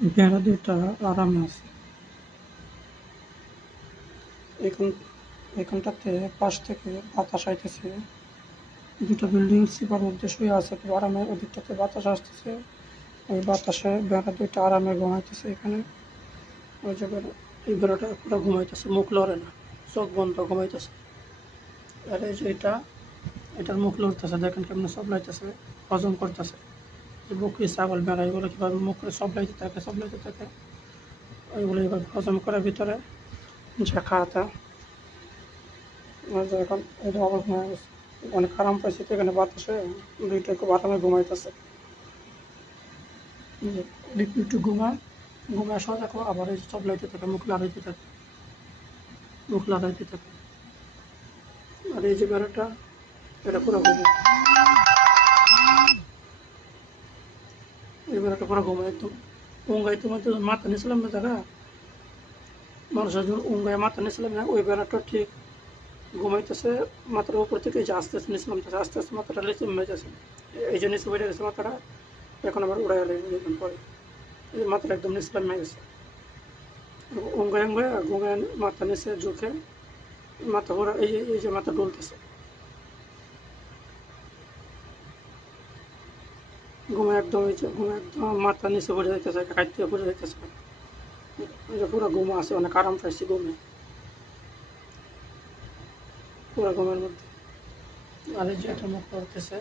বেড়া দুইটা আরামে আছে। এখন, এখানটাতে পাশ থেকে বাতাস আইতেছে। দুটো বিল্ডিং সিপার মধ্যে শুয়ে আছে খুব আরামে। ওদিকটাতে বাতাস আসতেছে। ওই বাতাসে বেড়া দুইটা আরামে ঘুমাইতেছে এখানে। ওই যে এই বেড়াটা পুরো ঘুমাইতেছে, মুখ লড়ে না, চোখ বন্ধ, ঘুমাইতেছে। আর এই যে এটা, এটার মুখ লড়তেছে, দেখেন কেমন সব লাইতেছে হজম করতেছে। যে বকরি ছাগল বেড়া এগুলো কীভাবে মুখ করে সব লাইতে থাকে, সব লাইতে থাকে। ওইগুলো এবার হজম করে ভিতরে যে খাওয়াতে এখন এটা আবার অনেক আরাম পাইছে তো এখানে বাতাসে, দুইটা খুব আরামে ঘুমাইতেছে। একটু একটু ঘুমায় ঘুমায় সহ দেখো, আবার এই সব লাইতে থাকে, মুখ লাগাইতে থাকে, মুখ লাগাইতে থাকে। আর এই যে বেড়াটা, এটা পুরো ঘুমে এই বেড়াটা পুরো ঘুমে একদম উঙ্গাই তোমার তো মাথা নিয়েছিলাম না জায়গা মানুষের যখন উঙ্গায় মাথা নিয়েছিলাম না ওই বেড়াটা ঠিক ঘুমাইতেছে মাথার উপর থেকে এই যে আস্তে আস্তে নিচে নামতেছে আস্তে আস্তে মাথাটা নিচে নামতেছে এই যে নিচে বেড়ে গেছে মাথাটা এখন আবার উড়াই গেলে এখন পরে এই যে মাথাটা একদম নিচে নামে গেছে উঙ্গায় উঙ্গায় ঘুমায় মাথা নিচে ঝুঁকে মাথা ঘোরা এই যে- এই যে মাথা ডলতেছে ঘুমে একদম হয়েছে ঘুমে একদম মাথা নিচে পড়ে যাইতেছে, কাইট থেকে পড়ে যাইতেছে। পুরো ঘুম আছে অনেক আরাম পাইছি ঘুমে। পুরো ঘুমের মধ্যে। আর যে একটা মুখ করতেছে।